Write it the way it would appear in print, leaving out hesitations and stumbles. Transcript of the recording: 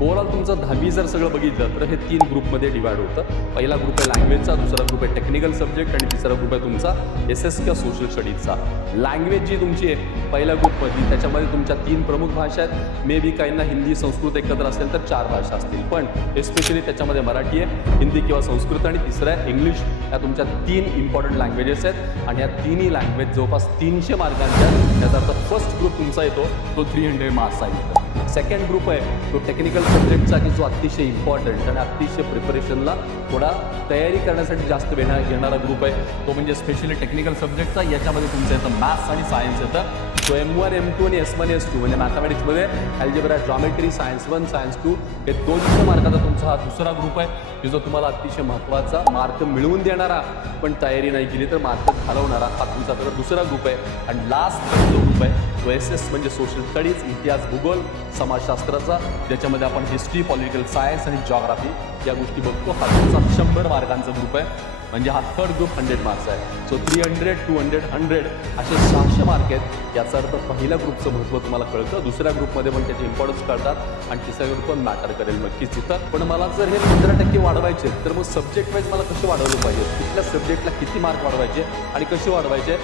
Overall तुमचं 10वी जर सगळं बघितलं तर हे 3 ग्रुपमध्ये डिवाइड होतं. पहिला ग्रुप आहे लँग्वेजचा, दुसरा ग्रुप आहे टेक्निकल सब्जेक्ट आणि तिसरा ग्रुप आहे तुमचा SS किंवा सोशल स्टडीजचा. लँग्वेज जी तुमची आहे पहिल्या ग्रुपमध्ये त्याच्यामध्ये तुमच्या 3 प्रमुख भाषा आहेत. मे बी काहींना हिंदी संस्कृत एकत्र असेल तर 4 भाषा असतील, पण एस्पेशली त्याच्यामध्ये मराठी आहे, हिंदी किंवा संस्कृत आणि तिसरं आहे इंग्लिश. या तुमच्या 3 इम्पॉर्टंट लँग्वेजेस आहेत आणि या तिन्ही लँग्वेज जवळपास 300 मार्कांच्या. याचा अर्थ फर्स्ट ग्रुप तुमचा येतो तो 300 मार्क्स आहे. सेकंड ग्रुप आहे तो टेक्निकल सब्जेक्टचा की जो अतिशय इम्पॉर्टंट आणि अतिशय प्रिपरेशनला थोडा तयारी करण्यासाठी जास्त वेळ घेणारा ग्रुप आहे, तो म्हणजे स्पेशली टेक्निकल सब्जेक्टचा. याच्यामध्ये तुमचं येतं मॅथ्स आणि सायन्स येतं. सो M1 M2 आणि S1 S2 म्हणजे मॅथमॅटिक्समध्ये अल्जेब्रा, जॉमेट्री, सायन्स 1 सायन्स 2 हे 200 मार्काचा तुमचा हा दुसरा ग्रुप आहे, की जो तुम्हाला अतिशय महत्त्वाचा मार्क मिळवून देणारा पण तयारी नाही केली तर मार्क घालवणारा हा तुमचा दुसरा ग्रुप आहे. आणि लास्ट जो ग्रुप आहे तो SS म्हणजे सोशल स्टडीज, इतिहास, भूगोल, समाजशास्त्राचा, ज्याच्यामध्ये आपण हिस्ट्री, पॉलिटिकल सायन्स आणि जॉग्राफी या गोष्टी बघतो. हा तुमचा 100 मार्कांचा ग्रुप आहे, म्हणजे हा थर्ड ग्रुप 100 मार्क्स आहे. सो 300, 200, 100 असे 600 मार्क आहेत. याचा अर्थ पहिल्या ग्रुपचं महत्त्व तुम्हाला कळतं, दुसऱ्या ग्रुपमध्ये पण त्याचे इम्पॉर्टन्स कळतात आणि तिसऱ्या ग्रुप पण मॅटर करेल नक्कीच तिथं. पण मला जर हे 15% वाढवायचे तर मग सब्जेक्ट वाईज मला कसे वाढवलं पाहिजे, कुठल्या सब्जेक्टला किती मार्क वाढवायचे आणि कसे वाढवायचे